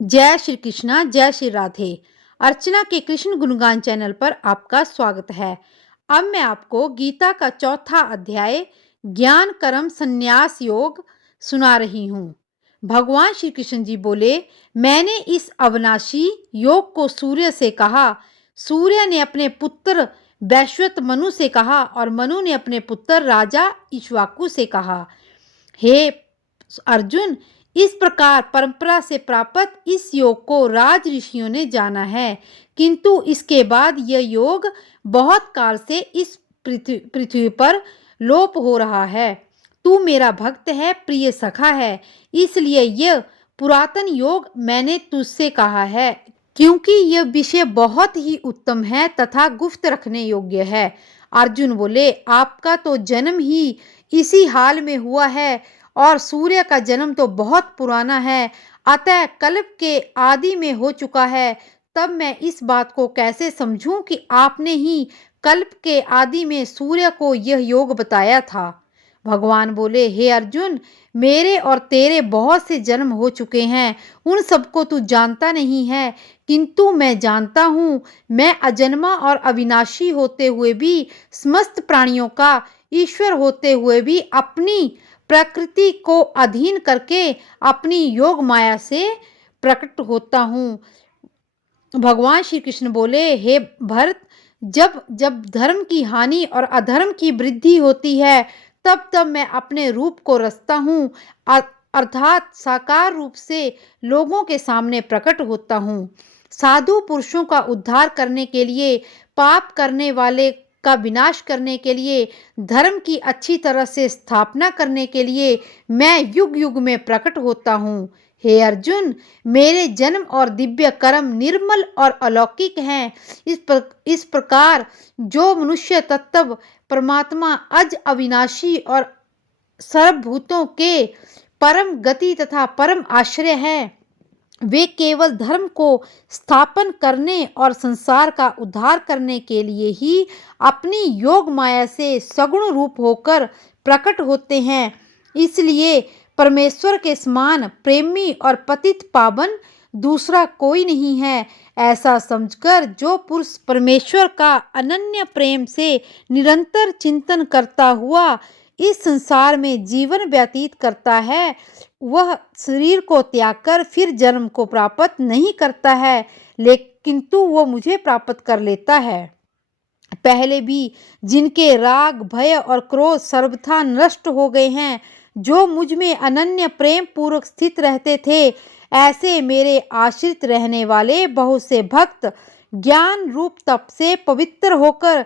जय श्री कृष्णा, जय श्री राधे। अर्चना के कृष्ण गुणगान चैनल पर आपका स्वागत है। अब मैं आपको गीता का चौथा अध्याय ज्ञान कर्म संन्यास योग सुना रही हूँ। भगवान श्री कृष्ण जी बोले, मैंने इस अविनाशी योग को सूर्य से कहा, सूर्य ने अपने पुत्र वैश्वत मनु से कहा और मनु ने अपने पुत्र राजा इक्ष्वाकु से कहा। हे अर्जुन, इस प्रकार परंपरा से प्राप्त इस योग को राज ऋषियों ने जाना है, किंतु इसके बाद यह योग बहुत काल से इस पृथ्वी पर लोप हो रहा है। तू मेरा भक्त है, प्रिय सखा है, इसलिए यह पुरातन योग मैंने तुझसे कहा है, क्योंकि यह विषय बहुत ही उत्तम है तथा गुप्त रखने योग्य है। अर्जुन बोले, आपका तो जन्म ही इसी हाल में हुआ है और सूर्य का जन्म तो बहुत पुराना है, अतः कल्प के आदि में हो चुका है। तब मैं इस बात को कैसे समझूं कि आपने ही कल्प के आदि में सूर्य को यह योग बताया था। भगवान बोले, हे अर्जुन, मेरे और तेरे बहुत से जन्म हो चुके हैं, उन सबको तू जानता नहीं है, किंतु मैं जानता हूँ। मैं अजन्मा और अविनाशी होते हुए भी, समस्त प्राणियों का ईश्वर होते हुए भी, अपनी प्रकृति को अधीन करके अपनी योग माया से प्रकट होता हूँ। भगवान श्री कृष्ण बोले, हे भरत, जब जब धर्म की हानि और अधर्म की वृद्धि होती है, तब तब मैं अपने रूप को रचता हूँ, अर्थात साकार रूप से लोगों के सामने प्रकट होता हूँ। साधु पुरुषों का उद्धार करने के लिए, पाप करने वाले का विनाश करने के लिए, धर्म की अच्छी तरह से स्थापना करने के लिए मैं युग युग में प्रकट होता हूँ। हे अर्जुन, मेरे जन्म और दिव्य कर्म निर्मल और अलौकिक हैं। इस प्रकार जो मनुष्य तत्व परमात्मा अज अविनाशी और सर्वभूतों के परम गति तथा परम आश्रय है, वे केवल धर्म को स्थापन करने और संसार का उद्धार करने के लिए ही अपनी योग माया से सगुण रूप होकर प्रकट होते हैं। इसलिए परमेश्वर के समान प्रेमी और पतित पावन दूसरा कोई नहीं है। ऐसा समझकर जो पुरुष परमेश्वर का अनन्य प्रेम से निरंतर चिंतन करता हुआ इस संसार में जीवन व्यतीत करता है, वह शरीर को त्याग कर फिर जन्म को प्राप्त नहीं करता है, किंतु वो मुझे प्राप्त कर लेता है। पहले भी जिनके राग, भय और क्रोध सर्वथा नष्ट हो गए हैं, जो मुझ में अनन्य प्रेम पूर्वक स्थित रहते थे, ऐसे मेरे आश्रित रहने वाले बहुत से भक्त ज्ञान रूप तप से पवित्र होकर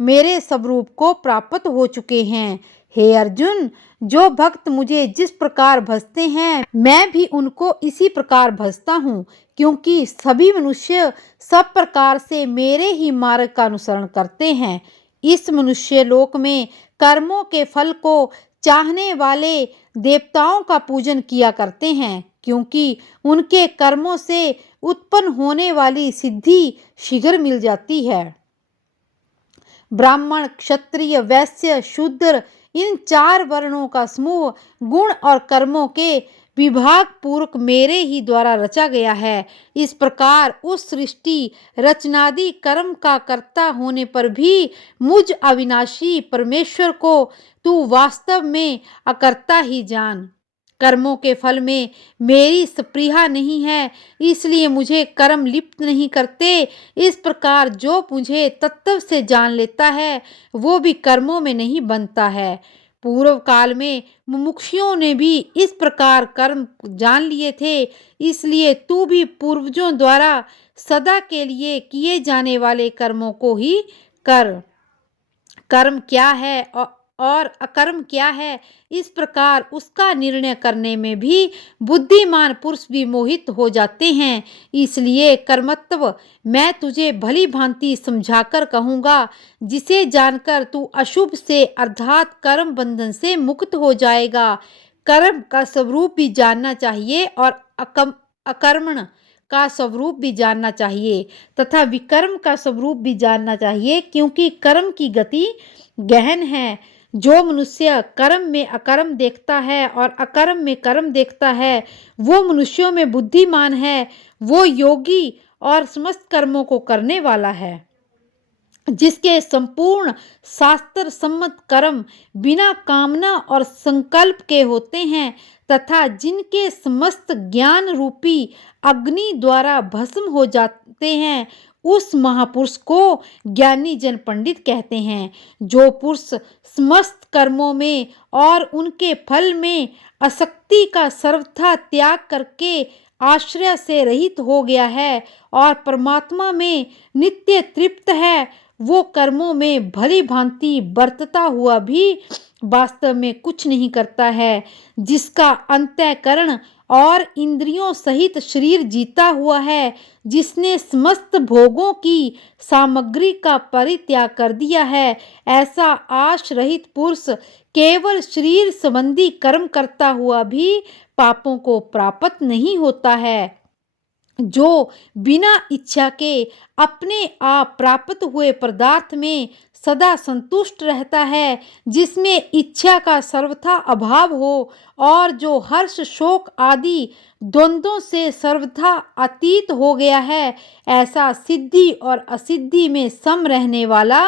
मेरे स्वरूप को प्राप्त हो चुके हैं। हे अर्जुन, जो भक्त मुझे जिस प्रकार भजते हैं, मैं भी उनको इसी प्रकार भजता हूँ, क्योंकि सभी मनुष्य सब प्रकार से मेरे ही मार्ग का अनुसरण करते हैं। इस मनुष्य लोक में कर्मों के फल को चाहने वाले देवताओं का पूजन किया करते हैं, क्योंकि उनके कर्मों से उत्पन्न होने वाली सिद्धि शीघ्र मिल जाती है। ब्राह्मण, क्षत्रिय, वैश्य, शूद्र, इन 4 वर्णों का समूह गुण और कर्मों के विभाग पूर्वक मेरे ही द्वारा रचा गया है। इस प्रकार उस सृष्टि रचनादि कर्म का कर्ता होने पर भी मुझ अविनाशी परमेश्वर को तू वास्तव में अकर्ता ही जान। कर्मों के फल में मेरी स्पृहा नहीं है, इसलिए मुझे कर्म लिप्त नहीं करते। इस प्रकार जो मुझे तत्व से जान लेता है, वो भी कर्मों में नहीं बनता है। पूर्व काल में मुमुक्षुओं ने भी इस प्रकार कर्म जान लिए थे, इसलिए तू भी पूर्वजों द्वारा सदा के लिए किए जाने वाले कर्मों को ही कर। कर्म क्या है और अकर्म क्या है, इस प्रकार उसका निर्णय करने में भी बुद्धिमान पुरुष भी मोहित हो जाते हैं। इसलिए कर्मत्व मैं तुझे भली भांति समझाकर कहूँगा, जिसे जानकर तू अशुभ से अर्थात कर्म बंधन से मुक्त हो जाएगा। कर्म का स्वरूप भी जानना चाहिए और अकर्मण का स्वरूप भी जानना चाहिए तथा विकर्म का स्वरूप भी जानना चाहिए, क्योंकि कर्म की गति गहन है। जो मनुष्य कर्म में अकर्म देखता है और अकर्म में कर्म देखता है, वो मनुष्यों में बुद्धिमान है। वो योगी और समस्त कर्मों को करने वाला है, जिसके संपूर्ण शास्त्र सम्मत कर्म बिना कामना और संकल्प के होते हैं तथा जिनके समस्त ज्ञान रूपी अग्नि द्वारा भस्म हो जाते हैं, उस महापुरुष को ज्ञानी जन पंडित कहते हैं। जो पुरुष समस्त कर्मों में और उनके फल में आसक्ति का सर्वथा त्याग करके आश्रय से रहित हो गया है और परमात्मा में नित्य तृप्त है, वो कर्मों में भली भांति बरतता हुआ भी वास्तव में कुछ नहीं करता है। जिसका अंतःकरण और इंद्रियों सहित शरीर जीता हुआ है, जिसने समस्त भोगों की सामग्री का परित्याग कर दिया है, ऐसा आश रहित पुरुष केवल शरीर संबंधी कर्म करता हुआ भी पापों को प्राप्त नहीं होता है। जो बिना इच्छा के अपने आप प्राप्त हुए पदार्थ में सदा संतुष्ट रहता है, जिसमें इच्छा का सर्वथा अभाव हो और जो हर्ष शोक आदि द्वंद्वों से सर्वथा अतीत हो गया है, ऐसा सिद्धि और असिद्धि में सम रहने वाला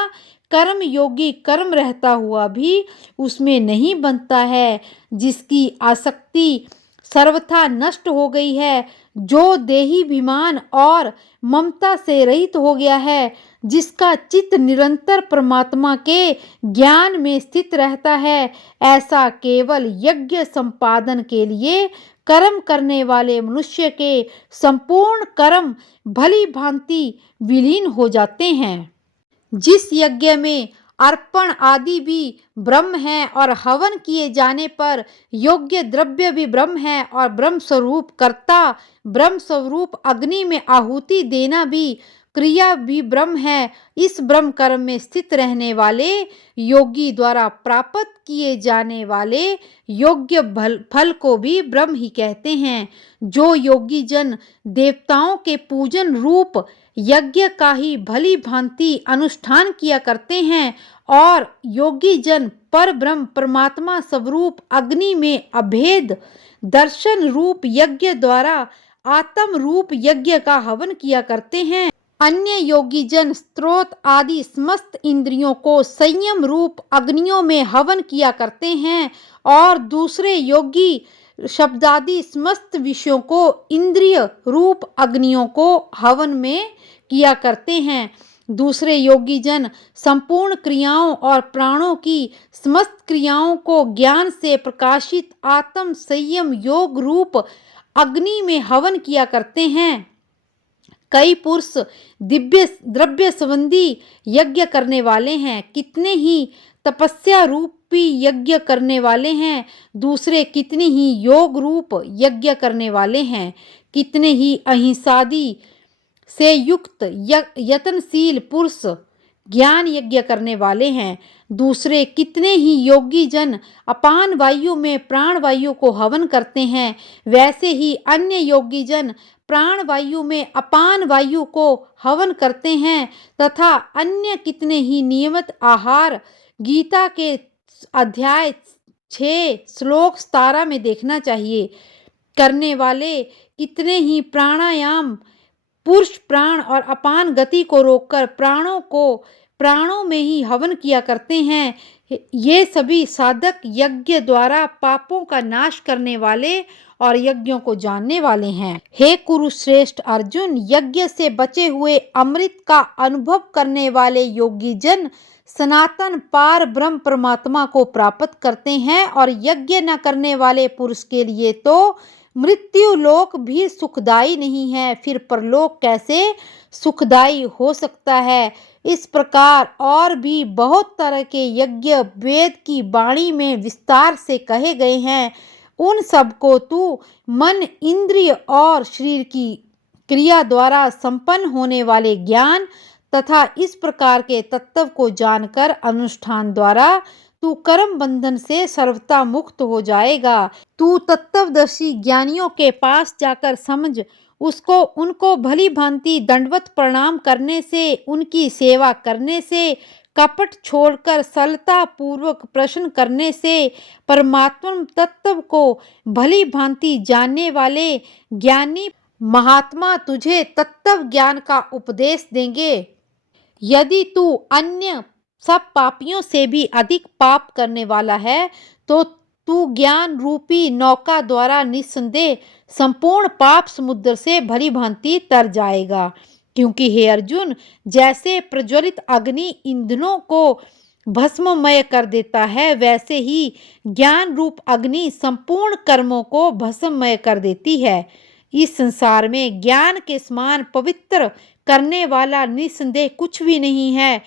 कर्म योगी कर्म रहता हुआ भी उसमें नहीं बनता है। जिसकी आसक्ति सर्वथा नष्ट हो गई है, जो देहाभिमान और ममता से रहित हो गया है, जिसका चित्त निरंतर परमात्मा के ज्ञान में स्थित रहता है, ऐसा केवल यज्ञ संपादन के लिए कर्म करने वाले मनुष्य के संपूर्ण कर्म भली भांति विलीन हो जाते हैं। जिस यज्ञ में अर्पण आदि भी ब्रह्म है और हवन किए जाने पर योग्य द्रव्य भी ब्रह्म है और ब्रह्म स्वरूप कर्ता ब्रह्म स्वरूप अग्नि में आहुति देना भी क्रिया भी ब्रह्म है, इस ब्रह्म कर्म में स्थित रहने वाले योगी द्वारा प्राप्त किए जाने वाले योग्य फल को भी ब्रह्म ही कहते हैं। जो योगी जन देवताओं के पूजन रूप यज्ञ का ही भली भांति अनुष्ठान किया करते हैं और योगी जन पर ब्रह्म परमात्मा स्वरूप अग्नि में अभेद दर्शन रूप यज्ञ द्वारा आत्म रूप यज्ञ का हवन किया करते हैं। अन्य योगी जन स्त्रोत आदि समस्त इंद्रियों को संयम रूप अग्नियों में हवन किया करते हैं और दूसरे योगी शब्दादि समस्त विषयों को इंद्रिय रूप अग्नियों को हवन में किया करते हैं। दूसरे योगी जन संपूर्ण क्रियाओं और प्राणों की समस्त क्रियाओं को ज्ञान से प्रकाशित आत्म संयम योग रूप अग्नि में हवन किया करते हैं। कई पुरुष दिव्य द्रव्य संबंधी यज्ञ करने वाले हैं, कितने ही तपस्या रूपी यज्ञ करने वाले हैं, दूसरे कितने ही योग रूप यज्ञ करने वाले हैं, कितने ही अहिंसादि से युक्त यत्नशील पुरुष ज्ञान यज्ञ करने वाले हैं, दूसरे कितने ही योगी जन अपान वायु में प्राण वायु को हवन करते हैं, वैसे ही अन्य योगी जन प्राण वायु में अपान वायु को हवन करते हैं तथा अन्य कितने ही नियमित आहार गीता के अध्याय 6 श्लोक 17 में देखना चाहिए करने वाले, कितने ही प्राणायाम पुरुष प्राण और अपान गति को रोककर प्राणों को प्राणों में ही हवन किया करते हैं। ये सभी साधक यज्ञ द्वारा पापों का नाश करने वाले और यज्ञों को जानने वाले हैं। हे कुरुश्रेष्ठ अर्जुन, यज्ञ से बचे हुए अमृत का अनुभव करने वाले योगी जन सनातन पार ब्रह्म परमात्मा को प्राप्त करते हैं और यज्ञ न करने वाले पुरुष के लिए तो मृत्यु लोक भी सुखदायी नहीं है, फिर परलोक कैसे सुखदायी हो सकता है। इस प्रकार और भी बहुत तरह के यज्ञ वेद की वाणी में विस्तार से कहे गए हैं। उन सब को तू मन इंद्रिय और शरीर की क्रिया द्वारा संपन्न होने वाले ज्ञान तथा इस प्रकार के तत्व को जानकर अनुष्ठान द्वारा तू कर्म बंधन से सर्वथा मुक्त हो जाएगा। तू तत्वदर्शी ज्ञानियों के पास जाकर समझ, उसको उनको भली भांति दंडवत प्रणाम करने से, उनकी सेवा करने से कपट छोड़कर सरलता पूर्वक प्रश्न करने से परमात्मा तत्व को भली भांति जानने वाले ज्ञानी महात्मा तुझे तत्व ज्ञान का उपदेश देंगे। यदि तू अन्य सब पापियों से भी अधिक पाप करने वाला है तो तू ज्ञान रूपी नौका द्वारा निस्संदेह संपूर्ण पाप समुद्र से भली भांति तर जाएगा। क्योंकि हे अर्जुन, जैसे प्रज्वलित अग्नि ईंधनों को भस्ममय कर देता है, वैसे ही ज्ञान रूप अग्नि संपूर्ण कर्मों को भस्ममय कर देती है। इस संसार में ज्ञान के समान पवित्र करने वाला निस्संदेह कुछ भी नहीं है।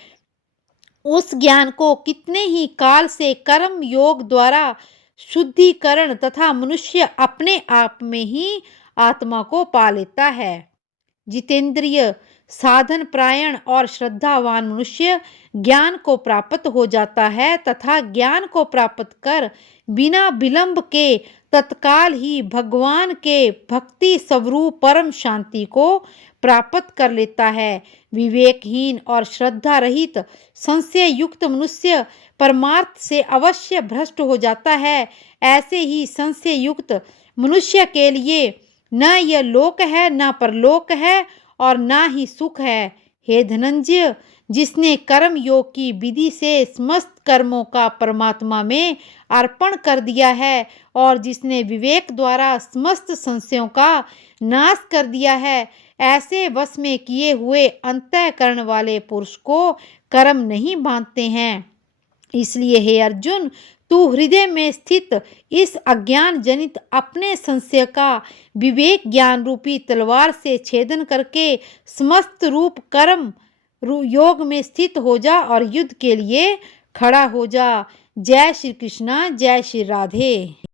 उस ज्ञान को कितने ही काल से कर्म योग द्वारा शुद्धिकरण तथा मनुष्य अपने आप में ही आत्मा को पा लेता है। जितेंद्रिय साधन प्रायण और श्रद्धावान मनुष्य ज्ञान को प्राप्त हो जाता है तथा ज्ञान को प्राप्त कर बिना विलंब के तत्काल ही भगवान के भक्ति स्वरूप परम शांति को प्राप्त कर लेता है। विवेकहीन और श्रद्धा रहित संशय युक्त मनुष्य परमार्थ से अवश्य भ्रष्ट हो जाता है। ऐसे ही संशय युक्त मनुष्य के लिए न यह लोक है, न परलोक है और न ही सुख है। हे धनंजय, जिसने कर्म योग की विधि से समस्त कर्मों का परमात्मा में अर्पण कर दिया है और जिसने विवेक द्वारा समस्त संशयों का नाश कर दिया है, ऐसे वश में किए हुए अंतःकरण वाले पुरुष को कर्म नहीं बांधते हैं। इसलिए हे अर्जुन, तू हृदय में स्थित इस अज्ञान जनित अपने संशय का विवेक ज्ञान रूपी तलवार से छेदन करके समस्त रूप कर्म योग में स्थित हो जा और युद्ध के लिए खड़ा हो जा। जय श्री कृष्णा, जय श्री राधे।